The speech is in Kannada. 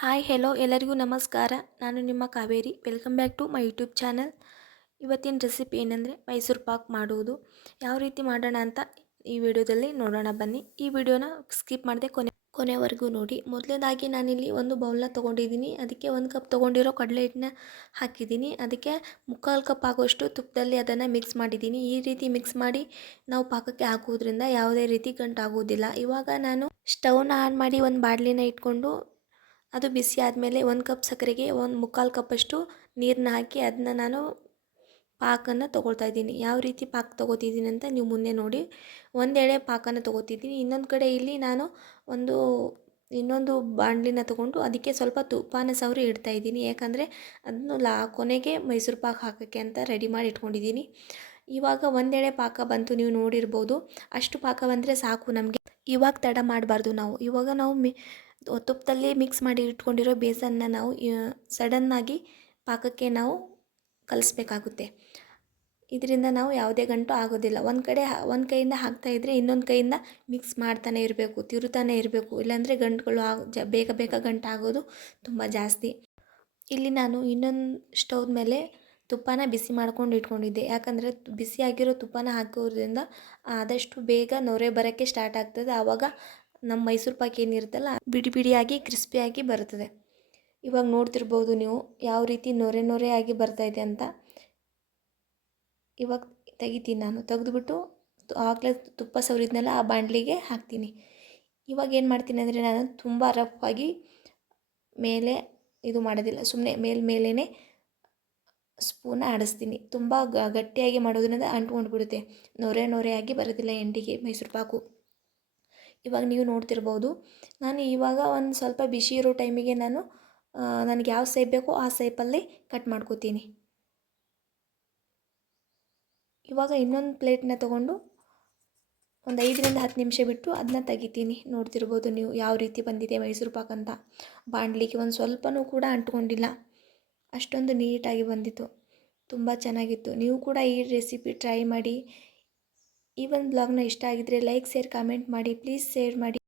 ಹಾಯ್ ಹೆಲೋ ಎಲ್ಲರಿಗೂ ನಮಸ್ಕಾರ. ನಾನು ನಿಮ್ಮ Kaveri. Welcome back to my YouTube channel. ಇವತ್ತಿನ ರೆಸಿಪಿ ಏನಂದರೆ ಮೈಸೂರು ಪಾಕ್ ಮಾಡುವುದು. ಯಾವ ರೀತಿ ಮಾಡೋಣ ಅಂತ ಈ ವಿಡಿಯೋದಲ್ಲಿ ನೋಡೋಣ ಬನ್ನಿ. ಈ ವಿಡಿಯೋನ ಸ್ಕಿಪ್ ಮಾಡದೆ ಕೊನೆವರೆಗೂ ನೋಡಿ. ಮೊದಲನೇದಾಗಿ ನಾನಿಲ್ಲಿ ಒಂದು ಬೌಲ್ನ ತೊಗೊಂಡಿದ್ದೀನಿ. ಅದಕ್ಕೆ 1 ಕಪ್ ತೊಗೊಂಡಿರೋ ಕಡಲೆ ಹಿಟ್ಟನ್ನ ಹಾಕಿದ್ದೀನಿ. ಅದಕ್ಕೆ 3/4 ಕಪ್ ಆಗುವಷ್ಟು ತುಪ್ಪದಲ್ಲಿ ಅದನ್ನು ಮಿಕ್ಸ್ ಮಾಡಿದ್ದೀನಿ. ಈ ರೀತಿ ಮಿಕ್ಸ್ ಮಾಡಿ ನಾವು ಪಾಕಕ್ಕೆ ಹಾಕೋದ್ರಿಂದ ಯಾವುದೇ ರೀತಿ ಗಂಟಾಗೋದಿಲ್ಲ. ಇವಾಗ ನಾನು ಸ್ಟವ್ನ ಆನ್ ಮಾಡಿ ಒಂದು ಬಾಣಲಿನ ಇಟ್ಕೊಂಡು ಅದು ಬಿಸಿ ಆದಮೇಲೆ 1 ಕಪ್ ಸಕ್ಕರೆಗೆ 3/4 ಕಪ್ಪಷ್ಟು ನೀರನ್ನ ಹಾಕಿ ಅದನ್ನ ನಾನು ಪಾಕನ್ನು ತೊಗೊಳ್ತಾ ಇದ್ದೀನಿ. ಯಾವ ರೀತಿ ಪಾಕ ತೊಗೋತಿದ್ದೀನಿ ಅಂತ ನೀವು ಮುಂದೆ ನೋಡಿ. ಒಂದು ಎಳೆ ಪಾಕನ ತೊಗೋತಿದ್ದೀನಿ. ಇನ್ನೊಂದು ಕಡೆ ಇಲ್ಲಿ ನಾನು ಇನ್ನೊಂದು ಬಾಣಲಿನ ತೊಗೊಂಡು ಅದಕ್ಕೆ ಸ್ವಲ್ಪ ತುಪ್ಪನ ಸವರಿ ಇಡ್ತಾಯಿದ್ದೀನಿ. ಯಾಕಂದರೆ ಅದನ್ನು ಕೊನೆಗೆ ಮೈಸೂರು ಪಾಕ್ ಹಾಕೋಕ್ಕೆ ಅಂತ ರೆಡಿ ಮಾಡಿ ಇಟ್ಕೊಂಡಿದ್ದೀನಿ. ಇವಾಗ ಒಂದೆಳೆ ಪಾಕ ಬಂತು, ನೀವು ನೋಡಿರ್ಬೋದು. ಅಷ್ಟು ಪಾಕ ಬಂದರೆ ಸಾಕು ನಮಗೆ. ಇವಾಗ ತಡ ಮಾಡಬಾರ್ದು ನಾವು. ಇವಾಗ ನಾವು ತುಪ್ಪದಲ್ಲಿ ಮಿಕ್ಸ್ ಮಾಡಿ ಇಟ್ಕೊಂಡಿರೋ ಬೇಸನ್ನ ನಾವು ಸಡನ್ನಾಗಿ ಪಾಕಕ್ಕೆ ನಾವು ಕಲಿಸ್ಬೇಕಾಗುತ್ತೆ. ಇದರಿಂದ ನಾವು ಯಾವುದೇ ಗಂಟು ಆಗೋದಿಲ್ಲ. ಒಂದು ಕೈಯಿಂದ ಹಾಕ್ತಾಯಿದ್ರೆ ಇನ್ನೊಂದು ಕೈಯಿಂದ ಮಿಕ್ಸ್ ಮಾಡ್ತಾನೆ ಇರಬೇಕು, ತಿರುತಾನೆ ಇರಬೇಕು. ಇಲ್ಲಾಂದರೆ ಗಂಟುಗಳು ಬೇಗ ಬೇಗ ಗಂಟಾಗೋದು ತುಂಬ ಜಾಸ್ತಿ. ಇಲ್ಲಿ ನಾನು ಇನ್ನೊಂದು ಸ್ಟವ್ ಮೇಲೆ ತುಪ್ಪನ ಬಿಸಿ ಮಾಡ್ಕೊಂಡು ಇಟ್ಕೊಂಡಿದ್ದೆ. ಯಾಕಂದರೆ ಬಿಸಿಯಾಗಿರೋ ತುಪ್ಪನ ಹಾಕೋದ್ರಿಂದ ಆದಷ್ಟು ಬೇಗ ನೊರೆ ಬರೋಕ್ಕೆ ಸ್ಟಾರ್ಟ್ ಆಗ್ತದೆ. ಆವಾಗ ನಮ್ಮ ಮೈಸೂರು ಪಾಕ್ ಏನಿರುತ್ತಲ್ಲ ಬಿಡಿ ಬಿಡಿಯಾಗಿ ಕ್ರಿಸ್ಪಿಯಾಗಿ ಬರುತ್ತದೆ. ಇವಾಗ ನೋಡ್ತಿರ್ಬೋದು ನೀವು ಯಾವ ರೀತಿ ನೊರೆ ಆಗಿ ಬರ್ತಾಯಿದೆ ಅಂತ. ಇವಾಗ ತೆಗಿತೀನಿ ನಾನು. ತೆಗೆದುಬಿಟ್ಟು ಆಗಲೇ ತುಪ್ಪ ಸವರಿದ್ನೆಲ್ಲ ಆ ಬಾಣಲಿಗೆ ಹಾಕ್ತೀನಿ. ಇವಾಗ ಏನು ಮಾಡ್ತೀನಿ ಅಂದರೆ ನಾನು ತುಂಬ ರಫಾಗಿ ಮೇಲೆ ಇದು ಮಾಡೋದಿಲ್ಲ, ಸುಮ್ಮನೆ ಮೇಲೇ ಸ್ಪೂನ ಆಡಿಸ್ತೀನಿ. ತುಂಬ ಗಟ್ಟಿಯಾಗಿ ಮಾಡೋದ್ರಿಂದ ಅಂಟ್ಕೊಂಡು ಬಿಡುತ್ತೆ, ನೊರೆಯಾಗಿ ಬರೋದಿಲ್ಲ ಎಂಡಿಗೆ ಮೈಸೂರು ಪಾಕು. ಇವಾಗ ನೀವು ನೋಡ್ತಿರ್ಬೋದು. ನಾನು ಇವಾಗ ಒಂದು ಸ್ವಲ್ಪ ಬಿಸಿ ಇರೋ ಟೈಮಿಗೆ ನನಗೆ ಯಾವ ಶೇಪ್ ಬೇಕೋ ಆ ಶೇಪಲ್ಲಿ ಕಟ್ ಮಾಡ್ಕೋತೀನಿ. ಇವಾಗ ಇನ್ನೊಂದು ಪ್ಲೇಟ್ನ ತೊಗೊಂಡು ಒಂದು 5ರಿಂದ 10 ನಿಮಿಷ ಬಿಟ್ಟು ಅದನ್ನ ತೆಗಿತೀನಿ. ನೋಡ್ತಿರ್ಬೋದು ನೀವು ಯಾವ ರೀತಿ ಬಂದಿದೆ ಮೈಸೂರು ಪಾಕ್ ಅಂತ. ಬಾಣಲಿಗೆ ಒಂದು ಸ್ವಲ್ಪನೂ ಕೂಡ ಅಂಟ್ಕೊಂಡಿಲ್ಲ, ಅಷ್ಟೊಂದು ನೀಟಾಗಿ ಬಂದಿತ್ತು. ತುಂಬ ಚೆನ್ನಾಗಿತ್ತು. ನೀವು ಕೂಡ ಈ ರೆಸಿಪಿ ಟ್ರೈ ಮಾಡಿ. ಈ ಒಂದು ಬ್ಲಾಗ್ನ ಇಷ್ಟ ಆಗಿದ್ದರೆ ಲೈಕ್, ಶೇರ್, ಕಾಮೆಂಟ್ ಮಾಡಿ. ಪ್ಲೀಸ್ ಶೇರ್ ಮಾಡಿ.